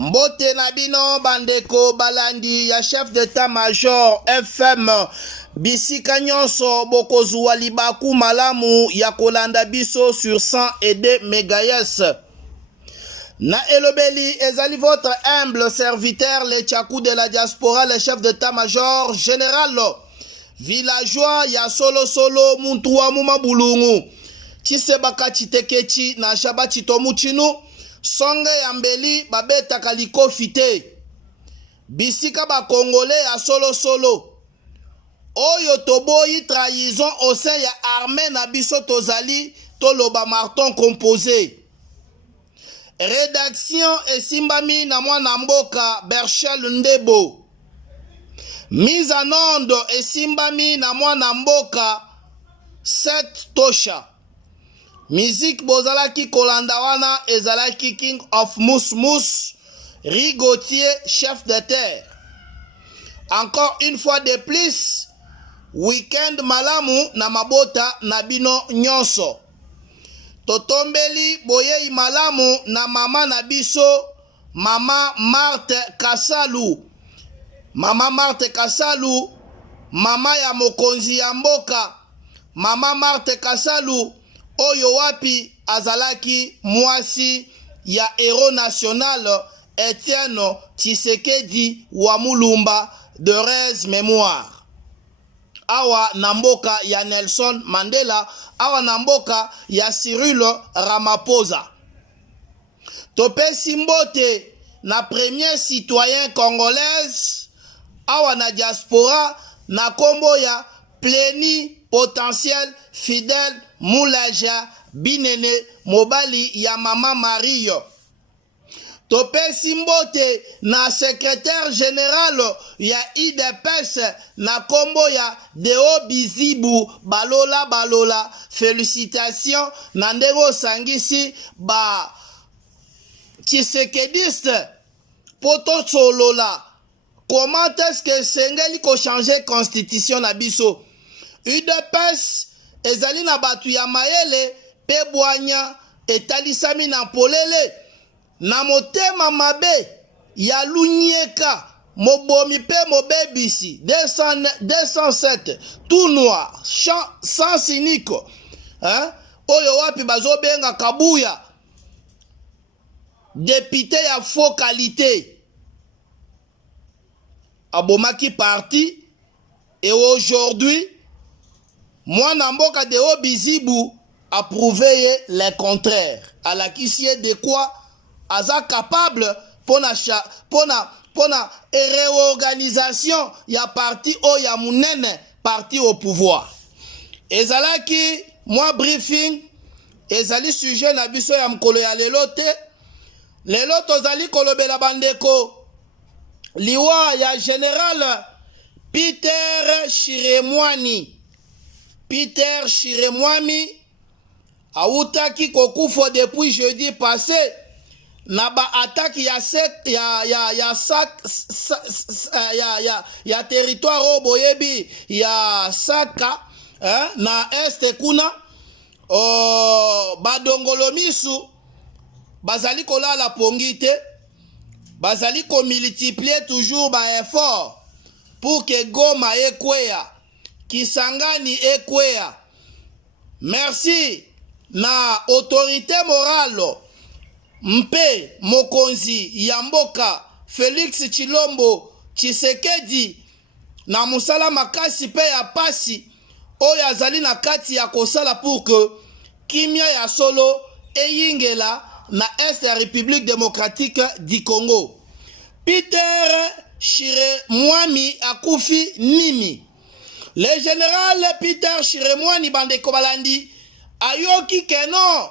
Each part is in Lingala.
Mbote Nabino Bandeko Balandi ya chef d'état-major FM Bisika Nyonso Bokozua Libaku Malamu ya Kolanda Biso sur 102 MHz. Na Elobeli ezali votre humble serviteur le Tchakou de la diaspora, le chef d'état-major général villageois ya solo Muntua Muma Bulungu Chisebaka Chitekechi na Shaba Chitomu Chinu Songe Yambeli babeta kaliko fite bisika ba congolais ya solo oyo toboyi trahison au sein ya armée na biso tozali toloba marton composé. Rédaction esimbami na mwana mboka Berchel Ndebo. Mise en onde esimbami na mwana mboka Set Tosha. Musique bozalaki Kolandawana ezalaki King of Mous Rigotier, chef de terre. Encore une fois de plus, weekend malamu na mabota nabino nyonso. Totombeli boyei malamu na mama nabiso, mama Marthe Kasalu. Mama Marthe Kasalu, mama ya mokonzi ya mboka. Mama Marthe Kasalu, oyo wapi azalaki mwasi ya héros national Etienne Tshisekedi wa Mulumba de res mémoire. Awa namboka ya Nelson Mandela, awa namboka ya Cyril Ramaphosa. Topesi mbote na premier citoyen congolaise, awa na diaspora na kombo ya pleni potentiel fidèle Moulaja Binene Mobali ya mama Mario. Topesi mbote na secrétaire général ya IDPS na kombo ya Deo Bizibu Balola. Félicitations na ndenge sangisi ba Tshisekediste poto solola. Comment est-ce que sengeli ko changer constitution na biso? UDPS ezali na batu ya mayele pe bwanya etalisami na polele na motema mabe ya lunyeka mobomi pe mobebisi 207 tout noir sans cynique oyo wapi bazobenga Kabuya député ya faux qualité abomaki parti et aujourd'hui Mwana mboka Deo Bizibu a prouvé le contraire. À la kisie de quoi aza capable pour na réorganisation ya parti o ya munene parti au pouvoir. Ezalaki moi briefing ezali sujet na biso ya mkolo ya lelo te. Lelo tozali kolobela bandeko liwa ya général Peter Shiremwani. Peter Shiremwami autaki kokufo depuis jeudi passé na ba attaque ya territoire oboyebi ya Saka na este kuna badongolo misu bazali kolala pongite bazali ko multiplier toujours ba effort pour que Goma ekweya Kisangani ekwea. Merci na autorité morale mpe mokonzi ya mboka Félix Tshilombo Tshisekedi na musala makasi pe ya pasi oyo azali na kati ya kosala pour que kimia ya solo eyingela na Est ya République démocratique du Congo. Peter Shiremwami akufi nini? Le général Peter Shiremwani bandeko balandi ayoki ke non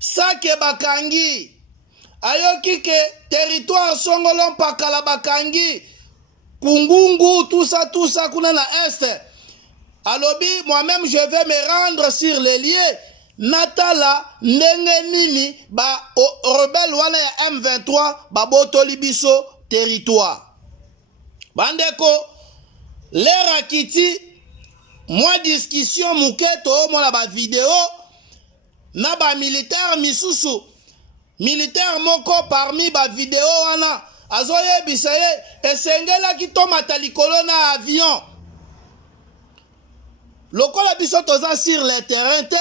sake bakangi ayoki ke territoire songolo mpakala bakangi kungungu tout ça kuna na est alobi moi-même je vais me rendre sur les lieux natala ndenge nini ba rebelle wana ya M23 babotoli biso territoire bandeko l'air akiti moi discussion muketo mona ba vidéo na ba militaire misusu militaire moko parmi ba vidéo wana azoye bisaye esengela ki tomata likolo na avion lokola biso toza sur le terrain te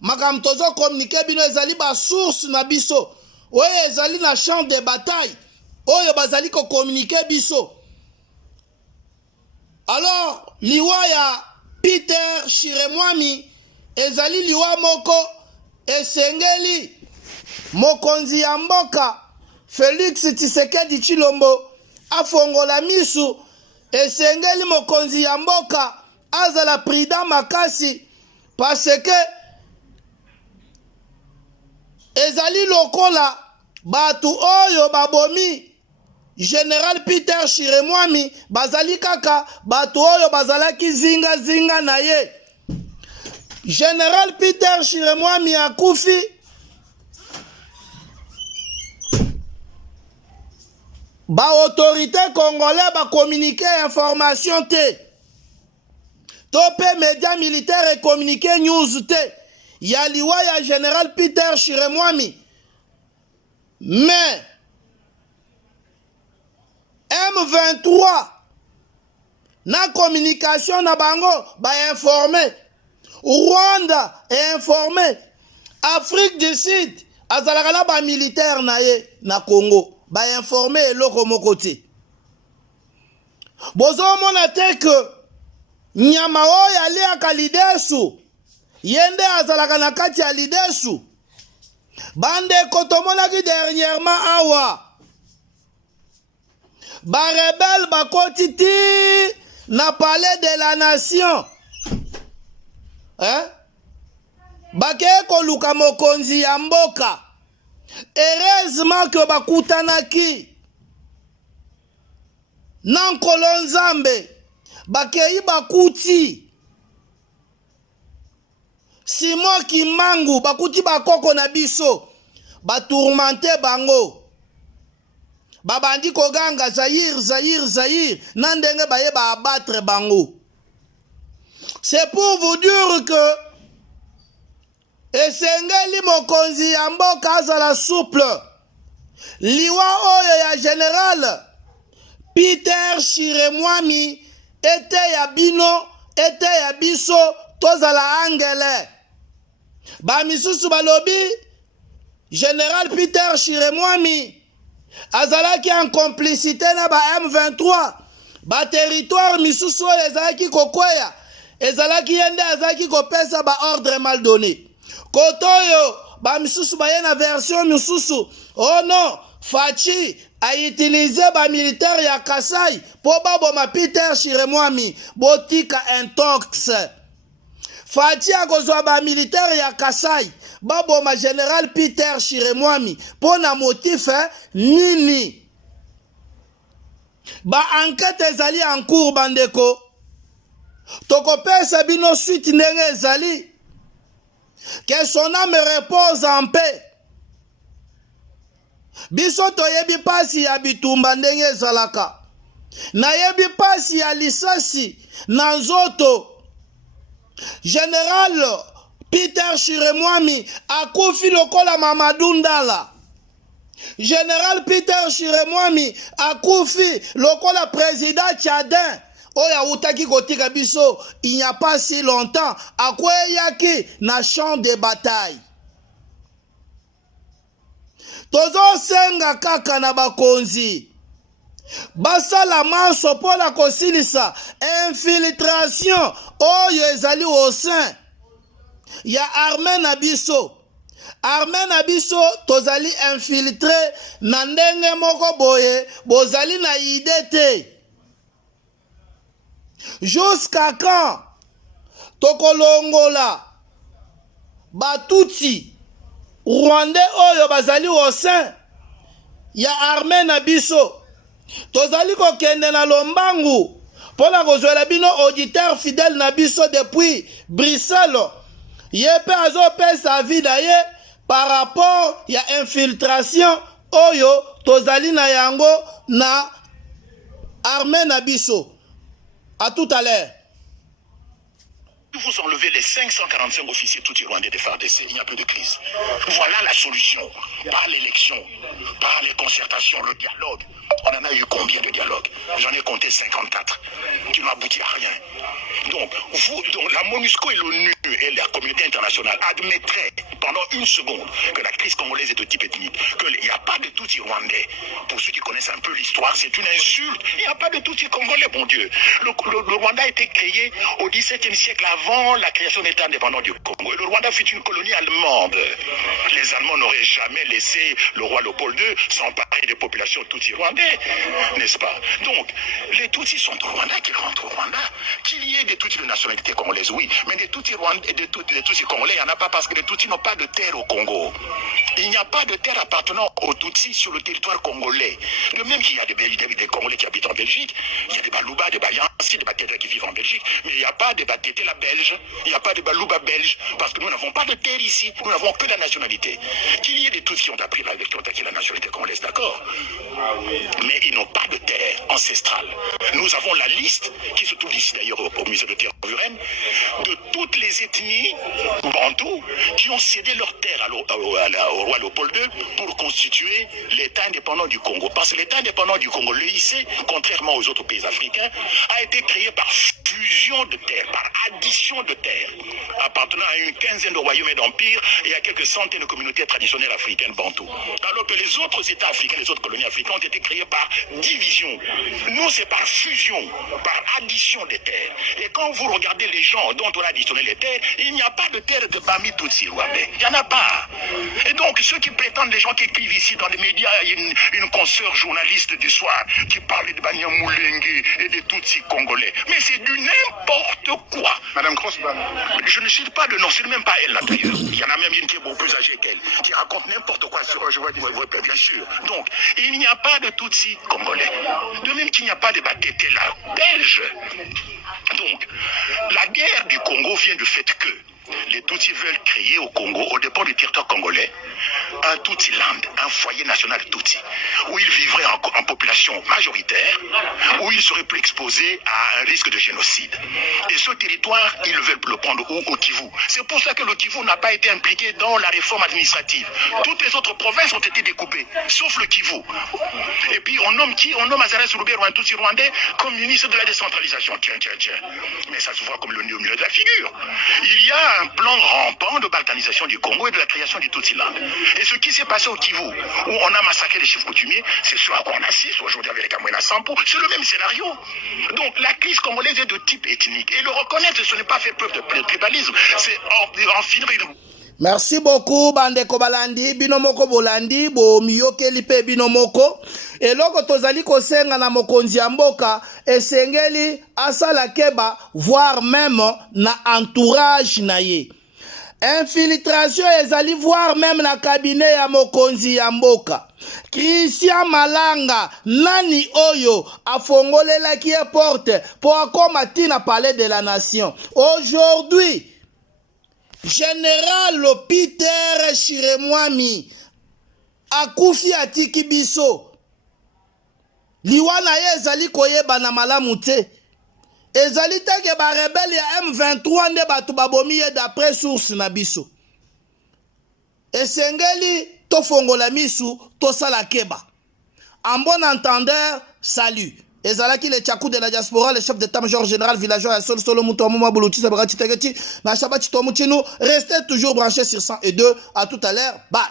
makam tozo communiquer bino ezali ba source na biso oyo ezali na champ de bataille oyo bazali ko communiquer biso. Alors liwa ya Peter Shiremwami ezali liwa moko esengeli mokonzi ya mboka Félix Tshisekedi Tshilombo afongola misu esengeli mokonzi ya mboka azala prida makasi parce que ezali lokola batu oyo babomi Général Peter Shiremwami bazali kaka batu oyo bazalaki zinga na ye. Général Peter Shiremwami akufi ba autorité congolais ba communiquer information te tope média militaire et communiquer news te ya liwa ya Général Peter Shiremwami mais M23 na communication na bango ba informé Rwanda est informé Afrique du Sud azalaka na ba militaire na ye na Congo ba informé eloko moko te bozomona te que nyama oyo aliaka lidesu yende azalaka na kati ya lidesu bandeko tomonaki dernièrement awa ba rebelle bakoti ti na palais de la nation bakeye koluka mokonzi ya mboka heureusement que bakutanaki na nkolo nzambe bakeyi bakuti Simon Kimbangu bakuti bakoko na biso batourmente bango babandi koganga Zaïre na ndenge baye ba abattre bango. C'est pour vous dire que esengeli mokonzi ya mboka azala souple liwa oyo ya Général Peter Shiremwami ete ya bino ete ya biso tozala angele ba misusu balobi Général Peter Shiremwami azalaki en complicité na ba M23 ba territoire misusu oyo ezalaki kokweya ezalaki yende azalaki kopesa ba ordre mal donné kotoyo ba misusu baye na version misusu oh non Fachi a utilisé ba militaire ya Kasai po baboma Peter Shiremwami botika intox Fachi a kozwa ba militaire ya Kasai baboma Général Peter Shiremwami po na motif nini ba enquête ezali en cours bandeko tokopesa bino suite ndenge ezali que son âme repose en paix biso toyebi pasi ya bitumba ndenge ezalaka nayebi pasi ya lisasi na nzoto Général Peter Shiremwami akufi lokola Mamadou Ndala Général Peter Shiremwami akufi lokola président tchadien oya utaki kotika biso il n'y a pas si longtemps akweyaki na champ de bataille tozo senga kaka na bakonzi basala manso pola kosilisa infiltration oyo ezali au sein ya armée na biso tozali infiltré na ndenge moko boye bozali na idée te jusqu'à quand tokolongola batuti Rwandais oyo bazali au sein ya armée na biso tozali kokende na lombangu pona kozwela bino auditeur fidèle na biso depuis Bruxelles yepe azopesa vie daye par rapport ya infiltration oyo tozali na yango na armée na biso. À tout à l'heure. vous enlevez les 545 officiers tout rwandais des FARDC, il n'y a plus de crise. Voilà la solution. Par l'élection, par les concertations, le dialogue. On en a eu combien de dialogues? J'en ai compté 54 qui n'ont abouti à rien. Donc, la MONUSCO et l'ONU et la communauté internationale admettraient pendant une seconde que la crise congolaise est de type ethnique, qu'il n'y a pas de Tutsi rwandais. Pour ceux qui connaissent un peu l'histoire, c'est une insulte. Il n'y a pas de Tutsi congolais, bon Dieu. Le Rwanda a été créé au XVIIe siècle avant la création de l'État indépendant du Congo. Et le Rwanda fut une colonie allemande. Les Allemands n'auraient jamais laissé le roi Léopold II s'emparer des populations Tutsi rwandais, n'est-ce pas? Donc, les Tutsis sont au Rwanda, qu'ils rentrent au Rwanda. Qu'il y ait des Tutsis de nationalité congolaise, oui, mais des Tutsis rwandais, des Tutsis congolais, il n'y en a pas parce que les Tutsis n'ont pas de terre au Congo. Il n'y a pas de terre appartenant aux Tutsis sur le territoire congolais. De même qu'il y a des Congolais qui habitent en Belgique, il y a des Balouba, des Bayansi, des Batéta qui vivent en Belgique, mais il n'y a pas de Batéta belge, il n'y a pas de Balouba belge, parce que nous n'avons pas de terre ici, nous n'avons que la nationalité. Qu'il y ait des Tutsis qui ont acquis la nationalité congolaise, d'accord, mais ils n'ont pas de terre ancestrale. Nous avons la liste, qui se trouve ici d'ailleurs au musée de Tervuren, de toutes les ethnies bantoues qui ont cédé leur terre au roi Léopold II pour constituer l'État indépendant du Congo. Parce que l'État indépendant du Congo, l'EIC, contrairement aux autres pays africains, a été créé par fusion de terres, par addition de terres, appartenant à une quinzaine de royaumes et d'empires et à quelques centaines de communautés traditionnelles africaines bantoues. Alors que les autres États africains, les autres colonies africaines ont été créés par division. Nous, c'est par fusion, par addition des terres. Et quand vous regardez les gens dont on a additionné les terres, il n'y a pas de terre de parmi Tutsi rwandais. Il n'y en a pas. Et donc, ceux qui prétendent, les gens qui écrivent ici dans les médias, une consoeur journaliste du soir qui parlait de Banyamulenge et des Tutsis congolais. Mais c'est du n'importe quoi. Madame Crossban. Je ne cite pas de nom, c'est même pas elle là d'ailleurs. Il y en a même une qui est beaucoup plus âgée qu'elle, qui raconte n'importe quoi sur bien sûr. Donc, il n'y a pas de Tutsis congolais. De même qu'il n'y a pas de Batétela belge. Donc, la guerre du Congo vient du fait que les Tutsis veulent créer au Congo, au départ du territoire congolais, un Tutsi-land, un foyer national Tutsi, où ils vivraient en population majoritaire, où ils seraient plus exposés à un risque de génocide. Et ce territoire, ils veulent le prendre au Kivu. C'est pour ça que le Kivu n'a pas été impliqué dans la réforme administrative. Toutes les autres provinces ont été découpées, sauf le Kivu. Et puis on nomme qui? On nomme Azarès Roubert, un Tutsi rwandais, comme ministre de la décentralisation. Tiens. Mais ça se voit comme le nez au milieu de la figure. Il y a un plan rampant de balkanisation du Congo et de la création du Tutsi-land. Et ce qui s'est passé au Kivu, où on a massacré les chefs coutumiers, c'est ce à quoi on assiste aujourd'hui avec les Kamwena Sampo, c'est le même scénario. Donc la crise congolaise est de type ethnique. Et le reconnaître, ce n'est pas faire preuve de tribalisme, c'est en finir. Merci beaucoup bandeko balandi binomoko bolandi bo miyokeli pe binomoko eloko tozali kosenga na mokonzi ya mboka esengeli asala keba voire même na entourage na ye infiltration ezali voire même na cabinet ya mokonzi ya mboka Christian Malanga nani oyo afongolelaki ye porte po akoma tina palais de la nation aujourd'hui. Général Peter Shiremwami akufi atiki biso liwana ye ezali koyeba na malamu te ezali teke ba rebelle ya M23 nde bato babomi ye d'après source na biso esengeli tofongola misu tosala keba en bon entendeur salut. Ezalaki le Tchakou de la diaspora, le chef d'état-major général villageois à Solo Moutomouma Boulouti Sabara Chitegeti, na Chabat Chitomuchinu. Restez toujours branchés sur 102. À tout à l'heure. Bye.